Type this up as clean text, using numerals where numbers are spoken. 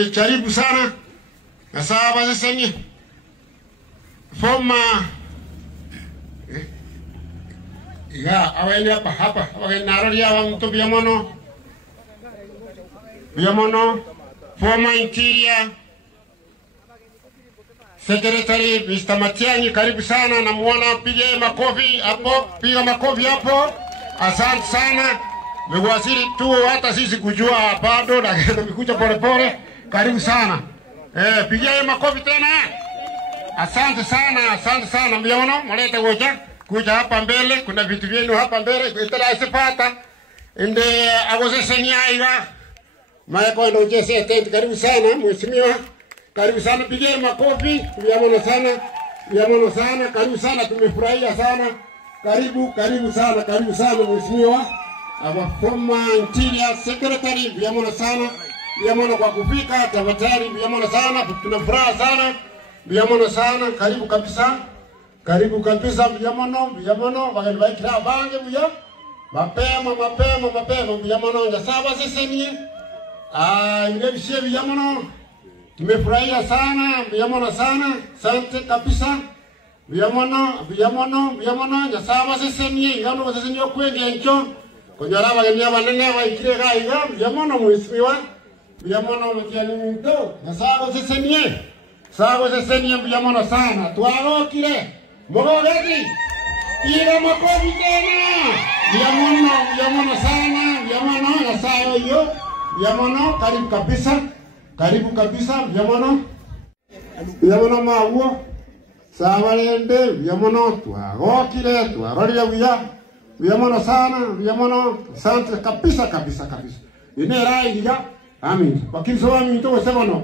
Karibu sana na saba sasa ni forma ya awali hapa wagenararia wa mtu biamono former interior secretary Mr. Matiang'i, karibu sana. Na muona pige makofi hapo, piga makofi hapo. Asante sana. Mwasili tu hata sisi kujua bado na tumekuja pole pole. Karibu sana. Pigia makofi tena. Asante sana. Mliona mlete kuja hapa mbele, kuna vitu vyenu hapa mbele kuitala isipata. Inde agose seniaiga. Maya kwa ndo jese tent. Karibu sana mheshimiwa. Karibu sana, pigia makofi. Mliona sana. Karibu sana, tumefurahia sana. Karibu sana mheshimiwa. Our former interior secretary, mliona sana. Mliona kwa kufika, tafadhali mliona sana, tunafuraha sana. Mliona sana, karibu kabisa. Mliona wakati kila bange mliona. Mapema mliona nja saba sasa ni. Ile bishie mliona. Tumefurahia sana, mliona sana. Asante kabisa. Mliona nja saba sasa ni, ngano sasa ni kwende ncho. Konyara bagania banene baikire gaiga, mliona mheshimiwa. Mliona mtiani mto. Na sawa sasa ni mliona sana. Tuarokire. Mogogeti. Piga makofi tena. Mliona sana. Mliona na sawa hiyo. Mliona karibu kabisa. Mliona mawo. Sawa lende. Mliona tuarokire, tuaroria buya. Mliona sana. Mliona asante kabisa. Ine rai diga. Amin. Wakimsoa mito wasema no.